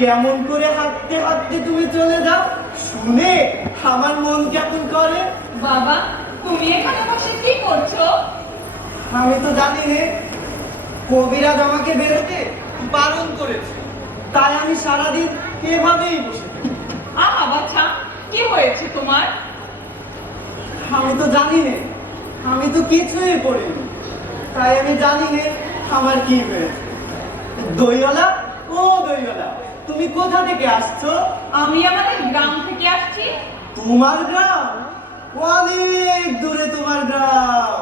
কেমন করে হাঁটতে হাঁটতে তুমি চলে যাও শুনে আমার মন কেমন করে। বাবা তুমি এখানে বসে কি করছো? আমি তো জানি রে, কবিরাজ আমাকে বেরোতে বারণ করেছে, তাই আমি সারাদিন এভাবেই বসে থাকি। আহা বাছা, কি হয়েছে তোমার? আমি তো জানি রে, আমি তো কিছুই পড়িনি, তাই আমি জানি রে আমার কি হয়েছে। দইওয়ালা, ও দইওয়ালা, তুমি কোথা থেকে আসছো? আমি আমাদের গ্রাম থেকে আসছি। তোমার গ্রাম? অনেক দূরে তোমার গ্রাম।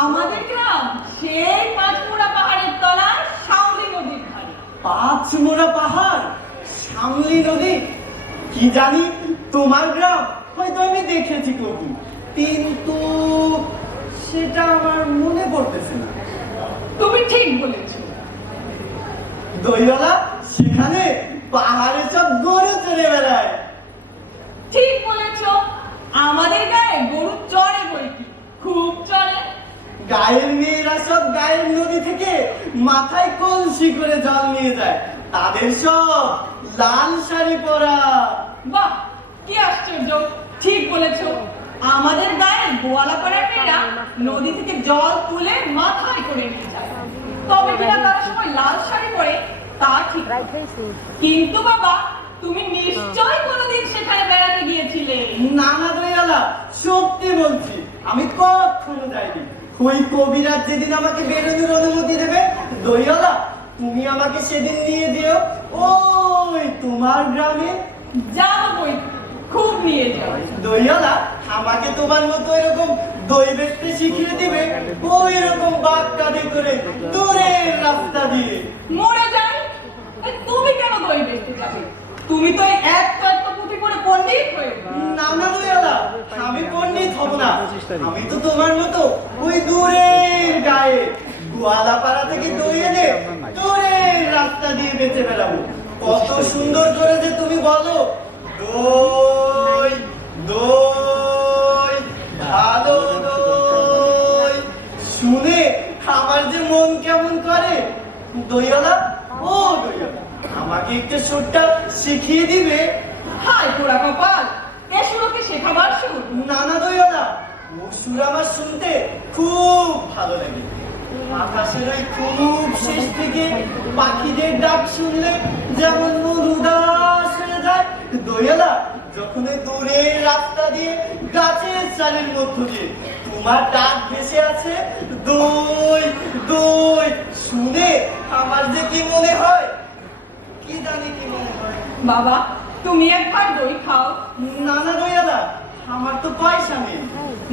আমাদের গ্রাম সেই পাঁচমোড়া পাহাড়ের তলায় শামলি নদীর ধারে। পাঁচমোড়া পাহাড়, শামলি নদী? কি জানি, তোমার গ্রাম হয়তো আমি দেখেছি কবি, কিন্তু সেটা আমার মনে পড়তেছে না। তুমি ঠিক বলেছো। দইওয়ালা, সেখানে পাহাড়ে সব গরু চড়ে বেড়ায়। ঠিক বলেছো, আমাদের গায়ে গরু চড়ে বইকি, খুব চড়ে। গায়ের মেয়েরা সব গায়ের নদী থেকে মাথায় কলসি করে জল নিয়ে যায়, তাদের সব লাল শাড়ি পরা। বাহ, কি আশ্চর্য, ঠিক বলেছো। আমাদের গায়ে গোয়ালা পাড়ার মেয়েরা নদী থেকে জল তুলে মাথায় করে নিয়ে যায়, তবে কিনা তারা সবাই লাল শাড়ি পরে তা ঠিক। কিন্তু বাবা, তুমি নিশ্চয় কোনোদিন সেখানে বেড়াতে গিয়েছিলে। না না দইওয়ালা, সত্যি বলছি, আমি কখনো যাইনি। ওই কবিরাজ যেদিন আমাকে বেরোনোর অনুমতি দেবে, দইওয়ালা তুমি আমাকে সেদিন নিয়ে যেও ওই তোমার গ্রামে। যাও বই, খুব নিয়ে যাও। দইওয়ালা আমাকে তোমার মতো এরকম দই বেচতে শিখিয়ে দিবে, ওই রকম বাঘ কাঁধে করে দূরের রাস্তা দিয়ে। মরে যাই, তুমি কেন দই বেচতে যাবে? তুমি তো এক পুঁথি করে পণ্ডিত হয়ে। না না দইওয়ালা, আমি পণ্ডিত হব না, আমি তো তোমার মতো ওই দূরের গায়ে গোয়ালাপাড়া থেকে দই এনে দূরের রাস্তা দিয়ে বেঁচে বেড়াবো। কত সুন্দর করে যে তুমি বলো, দই দই ভালো দই, শুনে আমার যে মন কেমন করে। দইওয়ালা, ও দইওয়ালা, আমাকে একটু সুরটা শিখিয়ে দিবে? হায় পোড়া কপাল, এ সুরকে শেখাবার সুর? না না দইওয়ালা, ও সুর আমার শুনতে খুব ভালো লাগে। আকাশের ওই খুব শেষ থেকে পাখিদের ডাক শুনলে যেমন মন উদাস হয়ে যায়, দইওয়ালা যখন ওই দূরের রাস্তা দিয়ে গাছের চালের মধ্য দিয়ে তোমার ডাক ভেসে আছে, দই দই, শুনে আমার যে কি মনে হয়, কি জানি কি মনে হয়। বাবা, তুমি একবার দই খাও। না না দইয়ালা, আমার তো পয়সা নেই।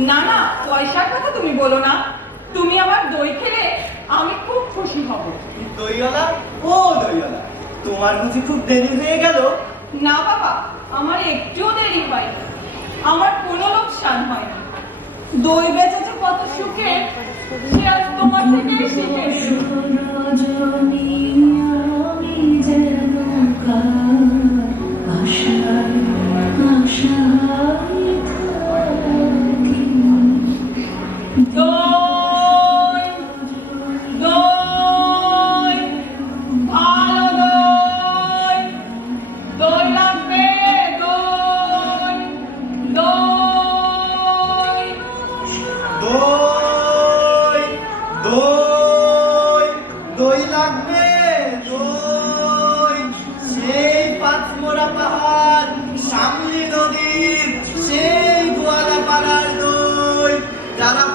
না না, পয়সার কথা তুমি বলো না। তুমি আমার দই খেলে আমি খুব খুশি হব। দইয়ালা, ও দইয়ালা, তোমার বুঝি খুব দেরি হয়ে গেল? না বাবা, আমার একটুও দেরি হয়নি। আমার কোনো লোকসান হয়নি। দই বেচে যে কত সুখে, সে আজ তোমার থেকে শিখে নিলাম। দই দই, ভালো দই, দই লাগবে, দই দই। দই দই, দই লাগবে, দই। সেই পাঁচমোড়া পাহাড়, সামলি নদীর সেই গোয়ালাপাড়ার দই, যারা